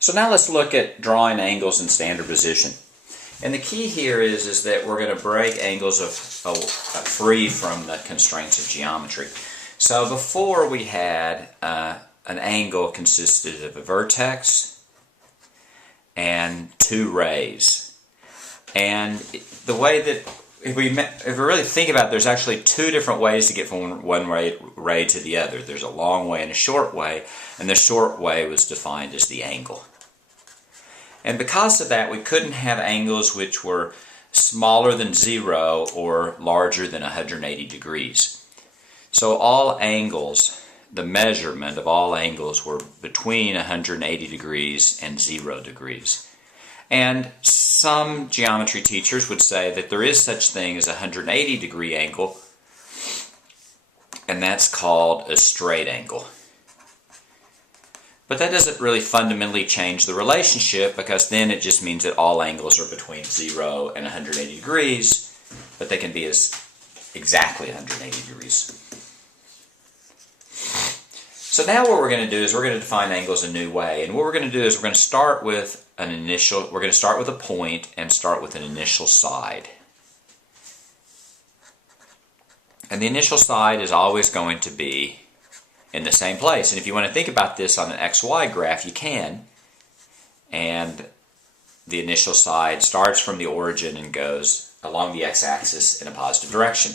So now let's look at drawing angles in standard position. And the key here is that we're going to break angles free from the constraints of geometry. So before we had an angle consisted of a vertex and two rays. And the way that, if we really think about it, there's actually two different ways to get from one ray to the other. There's a long way and a short way, and the short way was defined as the angle. And because of that, we couldn't have angles which were smaller than 0 or larger than 180 degrees. So all angles, the measurement of all angles were between 180 degrees and 0 degrees. And some geometry teachers would say that there is such thing as a 180 degree angle, and that's called a straight angle. But that doesn't really fundamentally change the relationship, because then it just means that all angles are between 0 and 180 degrees, but they can be as exactly 180 degrees. So now what we're going to do is we're going to define angles a new way. And what we're going to do is we're going to start with a point and start with an initial side. And the initial side is always going to be in the same place. And if you want to think about this on an XY graph, you can. And the initial side starts from the origin and goes along the x-axis in a positive direction.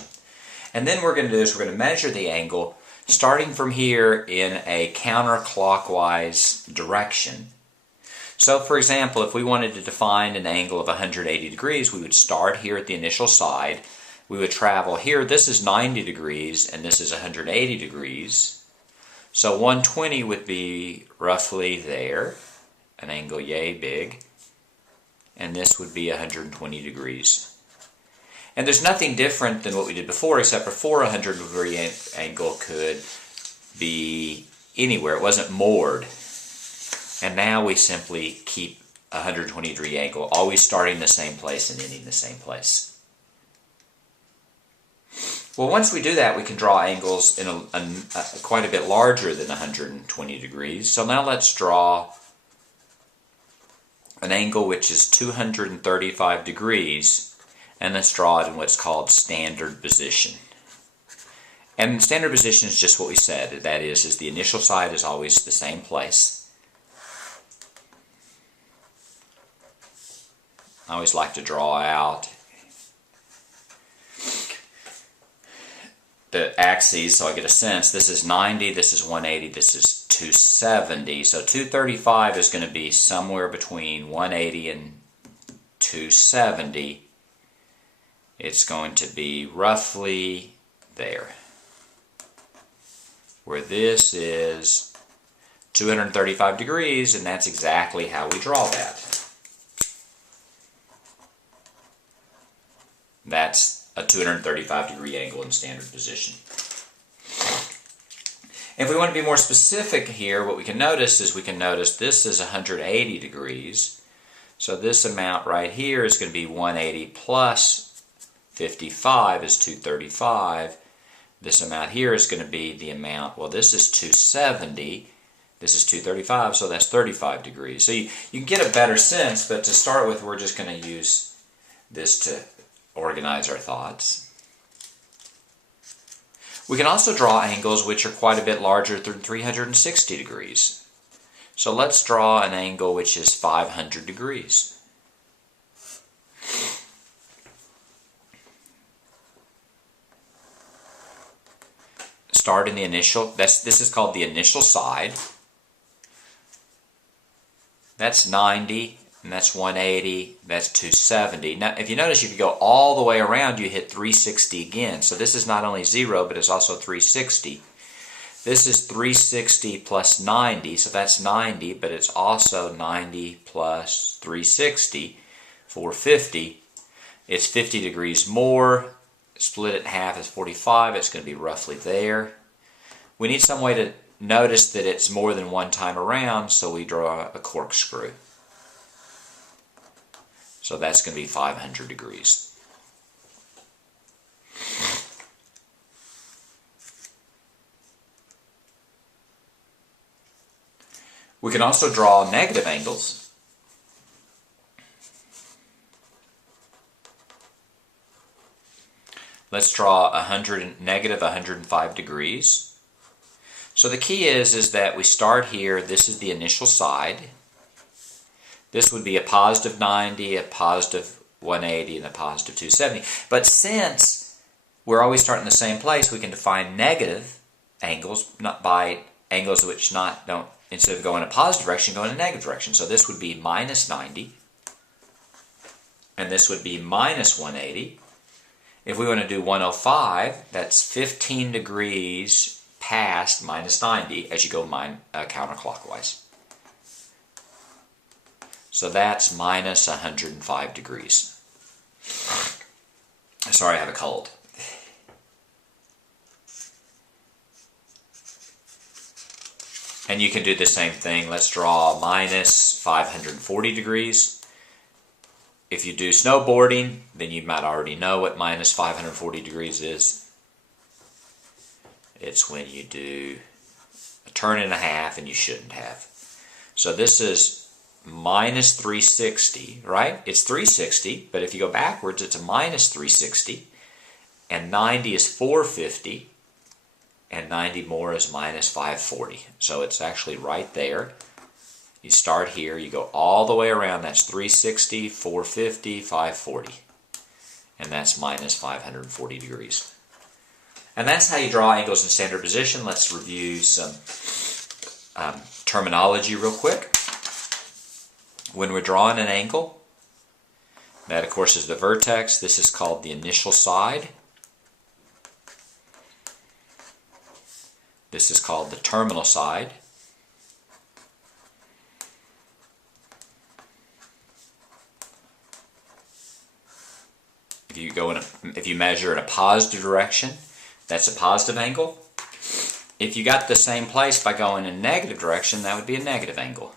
And then what we're going to do is we're going to measure the angle starting from here in a counterclockwise direction. So for example, if we wanted to define an angle of 180 degrees, we would start here at the initial side. We would travel here. This is 90 degrees and this is 180 degrees. So 120 would be roughly there, an angle yay big, and this would be 120 degrees. And there's nothing different than what we did before, except before a 100-degree angle could be anywhere. It wasn't moored. And now we simply keep a 120-degree angle, always starting the same place and ending the same place. Well, once we do that, we can draw angles in quite a bit larger than 120 degrees. So now let's draw an angle which is 235 degrees, and let's draw it in what's called standard position. And standard position is just what we said. That is the initial side is always the same place. I always like to draw out the axes so I get a sense. This is 90, this is 180, this is 270. So 235 is going to be somewhere between 180 and 270. It's going to be roughly there, where this is 235 degrees, and that's exactly how we draw that. That's a 235 degree angle in standard position. If we want to be more specific here, what we can notice is this is 180 degrees. So this amount right here is going to be 180 plus 55 is 235. This amount here is going to be the amount, well, this is 270. This is 235, so that's 35 degrees. So you can get a better sense, but to start with, we're just going to use this to organize our thoughts. We can also draw angles which are quite a bit larger than 360 degrees. So let's draw an angle which is 500 degrees. Start in the initial, this is called the initial side. That's 90. And that's 180, that's 270. Now, if you notice, if you go all the way around, you hit 360 again. So this is not only 0, but it's also 360. This is 360 plus 90, so that's 90, but it's also 90 plus 360, 450. It's 50 degrees more. Split it in half is 45. It's going to be roughly there. We need some way to notice that it's more than one time around, so we draw a corkscrew. So that's going to be 500 degrees. We can also draw negative angles. Let's draw negative 105 degrees. So the key is that we start here. This is the initial side. This would be a positive 90, a positive 180, and a positive 270. But since we're always starting the same place, we can define negative angles not by angles which don't, instead of going in a positive direction, go in a negative direction. So this would be minus 90, and this would be minus 180. If we want to do 105, that's 15 degrees past minus 90 as you go counterclockwise. So that's minus 105 degrees. Sorry, I have a cold. And you can do the same thing. Let's draw minus 540 degrees. If you do snowboarding, then you might already know what minus 540 degrees is. It's when you do a turn and a half and you shouldn't have. So this is minus 360, right? It's 360, but if you go backwards, it's a minus 360. And 90 is 450. And 90 more is minus 540. So it's actually right there. You start here, you go all the way around. That's 360, 450, 540. And that's minus 540 degrees. And that's how you draw angles in standard position. Let's review some terminology real quick. When we're drawing an angle, that of course is the vertex. This is called the initial side. This is called the terminal side. If you measure in a positive direction, that's a positive angle. If you got the same place by going in a negative direction, that would be a negative angle.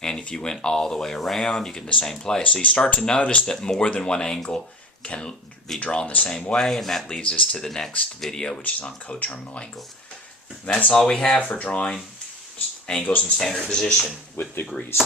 And if you went all the way around, you get in the same place. So you start to notice that more than one angle can be drawn the same way, and that leads us to the next video, which is on coterminal angle. And that's all we have for drawing angles in standard position with degrees.